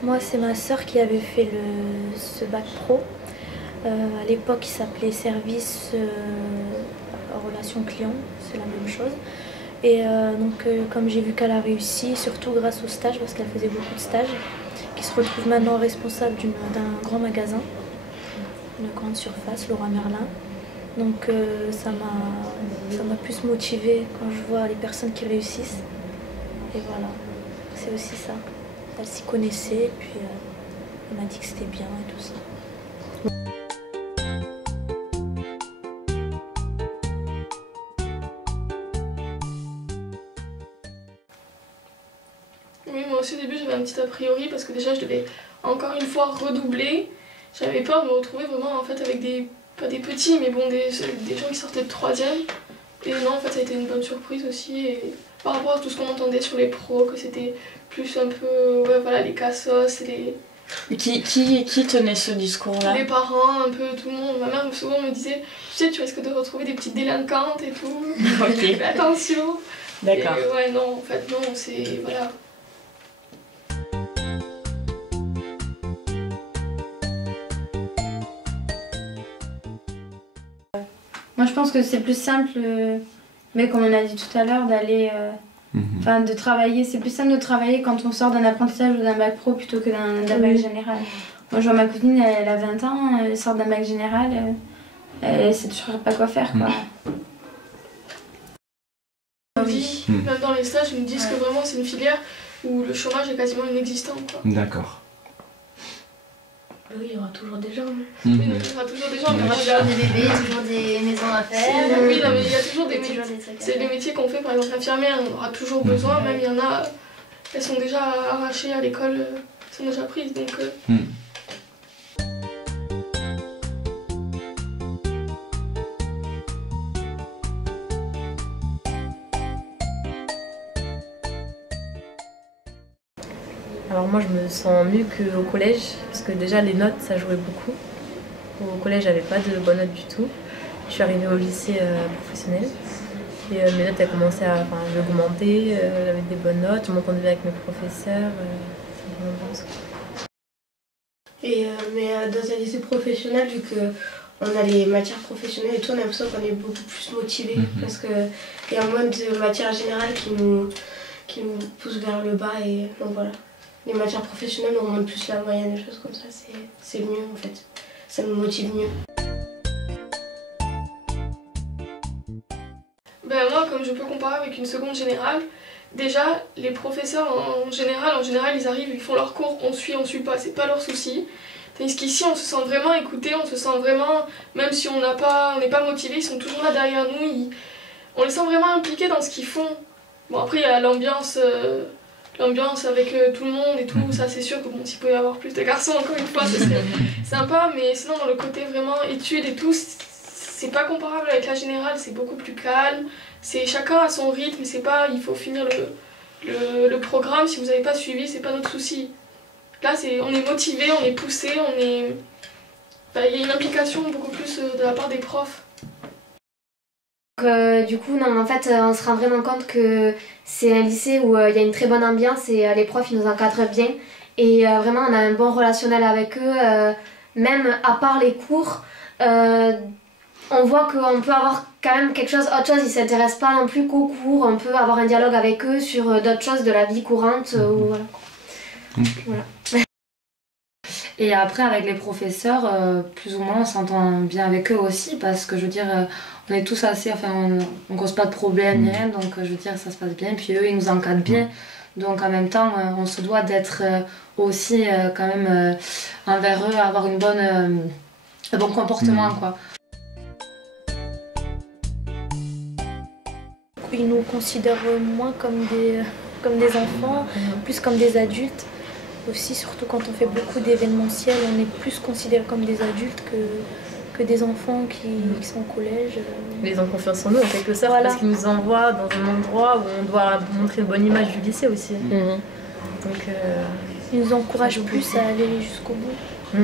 Moi, c'est ma sœur qui avait fait ce bac pro. À l'époque, il s'appelait service relation client, c'est la même chose. Et comme j'ai vu qu'elle a réussi, surtout grâce au stage, parce qu'elle faisait beaucoup de stages, qui se retrouve maintenant responsable d'un grand magasin, une grande surface, Leroy Merlin. Donc ça m'a plus motivée quand je vois les personnes qui réussissent. Et voilà, c'est aussi ça. Elle s'y connaissait et puis elle m'a dit que c'était bien et tout ça. Oui, moi aussi au début j'avais un petit a priori parce que déjà je devais encore une fois redoubler. J'avais peur de me retrouver vraiment en fait avec pas des petits mais bon des gens qui sortaient de 3e. Et non, en fait ça a été une bonne surprise aussi. Et par rapport à tout ce qu'on entendait sur les pros, que c'était plus un peu, ouais voilà, les cassos, Qui tenait ce discours-là? Les parents, un peu tout le monde. Ma mère souvent me disait, tu sais, tu risques de retrouver des petites délinquantes et tout. Ok. Fais attention. D'accord. Et ouais, non, en fait, non, c'est. Voilà. Moi, je pense que c'est plus simple, mais comme on a dit tout à l'heure, d'aller. De travailler. C'est plus simple de travailler quand on sort d'un apprentissage ou d'un bac pro plutôt que d'un bac général. Moi, je vois ma cousine, elle a 20 ans, elle sort d'un bac général, elle sait toujours pas quoi faire, quoi. Oui. Même dans les stages, ils me disent que vraiment c'est une filière où le chômage est quasiment inexistant. D'accord. Oui, il y aura toujours des gens. Oui, il y aura toujours des gens. Il y aura toujours des bébés, toujours des maisons à faire. Oui, non, mais il y a toujours des métiers. C'est les métiers qu'on fait, par exemple infirmière, on aura toujours besoin. Même il y en a, elles sont déjà arrachées à l'école, elles sont déjà prises. Donc, Alors moi je me sens mieux qu'au collège, parce que déjà les notes ça jouait beaucoup. Au collège j'avais pas de bonnes notes du tout. Je suis arrivée au lycée professionnel et mes notes elles commençaient à augmenter, j'avais des bonnes notes, je m'entendais bien avec mes professeurs, c'est vraiment bon. Mais dans un lycée professionnel, vu qu'on a les matières professionnelles et tout, on a l'impression qu'on est beaucoup plus motivé parce qu'il y a moins de matières générales qui nous poussent vers le bas et donc voilà. Les matières professionnelles, on remonte plus la moyenne, des choses comme ça, c'est mieux en fait. Ça nous motive mieux. Ben moi, comme je peux comparer avec une seconde générale, déjà, les professeurs en général, ils arrivent, ils font leur cours, on suit pas, c'est pas leur souci. Tandis qu'ici, on se sent vraiment écouté, on se sent vraiment, même si on n'est pas motivé, ils sont toujours là derrière nous, on les sent vraiment impliqués dans ce qu'ils font. Bon après, il y a l'ambiance avec tout le monde et tout, ça c'est sûr que bon, s'il peut y avoir plus de garçons, encore une fois, ce serait sympa, mais sinon dans le côté vraiment études et tout, c'est pas comparable avec la générale, c'est beaucoup plus calme, chacun à son rythme, c'est pas il faut finir le programme, si vous n'avez pas suivi, c'est pas notre souci. Là, on est motivé, on est poussé, il y a une implication beaucoup plus de la part des profs. Du coup, non, en fait, on se rend vraiment compte que c'est un lycée où il y a une très bonne ambiance et les profs ils nous encadrent bien. Et vraiment, on a un bon relationnel avec eux, même à part les cours. On voit qu'on peut avoir quand même autre chose, ils ne s'intéressent pas non plus qu'aux cours, on peut avoir un dialogue avec eux sur d'autres choses de la vie courante. Voilà. Voilà. Et après, avec les professeurs, plus ou moins, on s'entend bien avec eux aussi, parce que je veux dire, on est tous assez, on cause pas de problème ni rien, donc je veux dire, ça se passe bien. Puis eux, ils nous encadrent bien, donc en même temps, on se doit d'être aussi quand même envers eux, avoir un bon comportement, quoi. Ils nous considèrent moins comme des enfants, plus comme des adultes. Aussi, surtout quand on fait beaucoup d'événementiels, on est plus considérés comme des adultes que des enfants qui sont au collège. Ils ont confiance en nous en quelque sorte, voilà. Parce qu'ils nous envoient dans un endroit où on doit montrer une bonne image du lycée aussi. Donc, ils nous encouragent plus à aller jusqu'au bout.